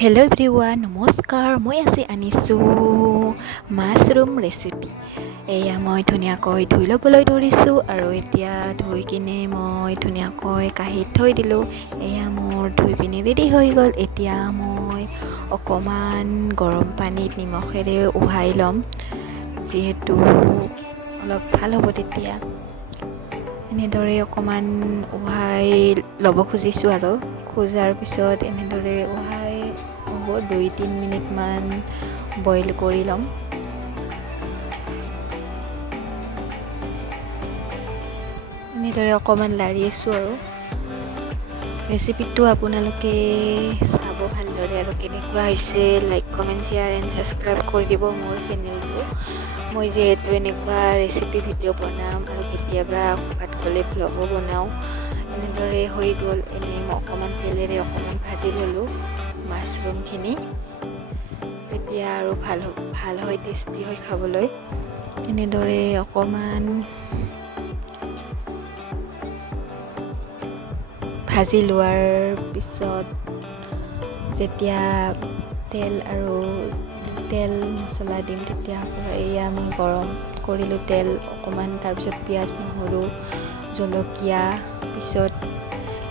Hello' everyone, নমস্কাৰ। মই আজি আনিছোঁ মাছৰুম ৰেচিপি। এয়া মই ধুনীয়াকৈ ধুই ল'বলৈ ধৰিছোঁ আৰু এতিয়া ধুই কিনে মই ধুনীয়াকৈ কাঁহীত থৈ দিলোঁ। এয়া মোৰ ধুই পিনি ৰেডি হৈ গ'ল। এতিয়া মই অকণমান গৰম পানীত নিমখেৰে উহাই ল'ম, যিহেতু অলপ ভাল হ'ব। তেতিয়া এনেদৰে অকণমান উহাই ল'ব খুজিছোঁ আৰু খোজাৰ পিছত এনেদৰে উহাই 2-3 মিনিটমান বইল কৰি ল'ম। এনেদৰে অকণমান লাৰি আছোঁ আৰু ৰেচিপিটো আপোনালোকে চাব ভালদৰে আৰু কেনেকুৱা হৈছে like, comment, share and subscribe কৰি দিব মোৰ চেনেলটো। মই যিহেতু এনেকুৱা ৰেচিপি ভিডিঅ' বনাম আৰু কেতিয়াবা ক'ৰবাত গ'লে ভ্লগো বনাওঁ। এনেদৰে হৈ গ'ল। এনেই মই অকণমান তেলেৰে অকণমান ভাজি ল'লোঁ মাছৰুমখিনি। তেতিয়া আৰু ভাল হয়, টেষ্টি হয় খাবলৈ। এনেদৰে অকণমান ভাজি লোৱাৰ পিছত যেতিয়া তেল মছলা দিম, তেতিয়া এয়া মই গৰম কৰিলোঁ তেল অকণমান। তাৰপিছত পিঁয়াজ, নহৰু, জলকীয়া পিছত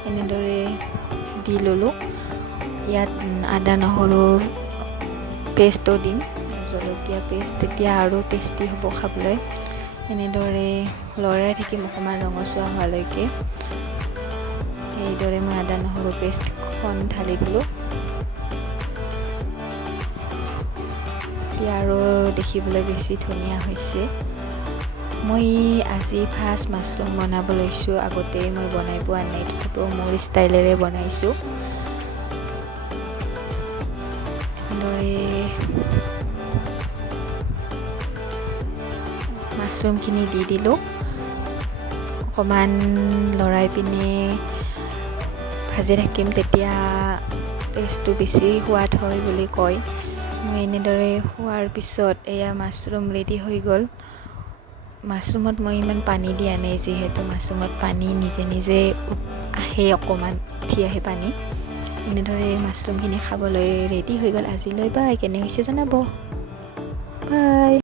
এনেদৰে দি ল'লোঁ। ইয়াত আদা নহৰু পেষ্টটো দিম, জলকীয়া পেষ্ট, তেতিয়া আৰু টেষ্টি হ'ব খাবলৈ। এনেদৰে লৰাই থাকিম অকণমান ৰঙচুৱা হোৱালৈকে। এইদৰে মই আদা নহৰু পেষ্টখন ঢালি দিলোঁ। এতিয়া আৰু দেখিবলৈ বেছি ধুনীয়া হৈছে। মই আজি ফাৰ্ষ্ট মাছৰুম বনাব লৈছোঁ। আগতে মই বনাই পোৱা নাই, তথাপিও মোৰ ষ্টাইলেৰে বনাইছোঁ। এনেদৰে মাছৰুমখিনি দি দিলোঁ। অকণমান লৰাই পিনে ভাজি থাকিম, তেতিয়া টেষ্টটো বেছি সোৱাদ হয় বুলি কয়। মই এনেদৰে হোৱাৰ পিছত এয়া মাছৰুম ৰেডি হৈ গ'ল। মাছৰুমত মই ইমান পানী দিয়া নাই, যিহেতু মাছৰুমত পানী নিজে নিজে আহে, অকণমান উঠি আহে পানী। এনেদৰে মাছৰুমখিনি খাবলৈ ৰেডি হৈ গ'ল। আজিলৈ বাই, কেনে হৈছে জনাব। বাই।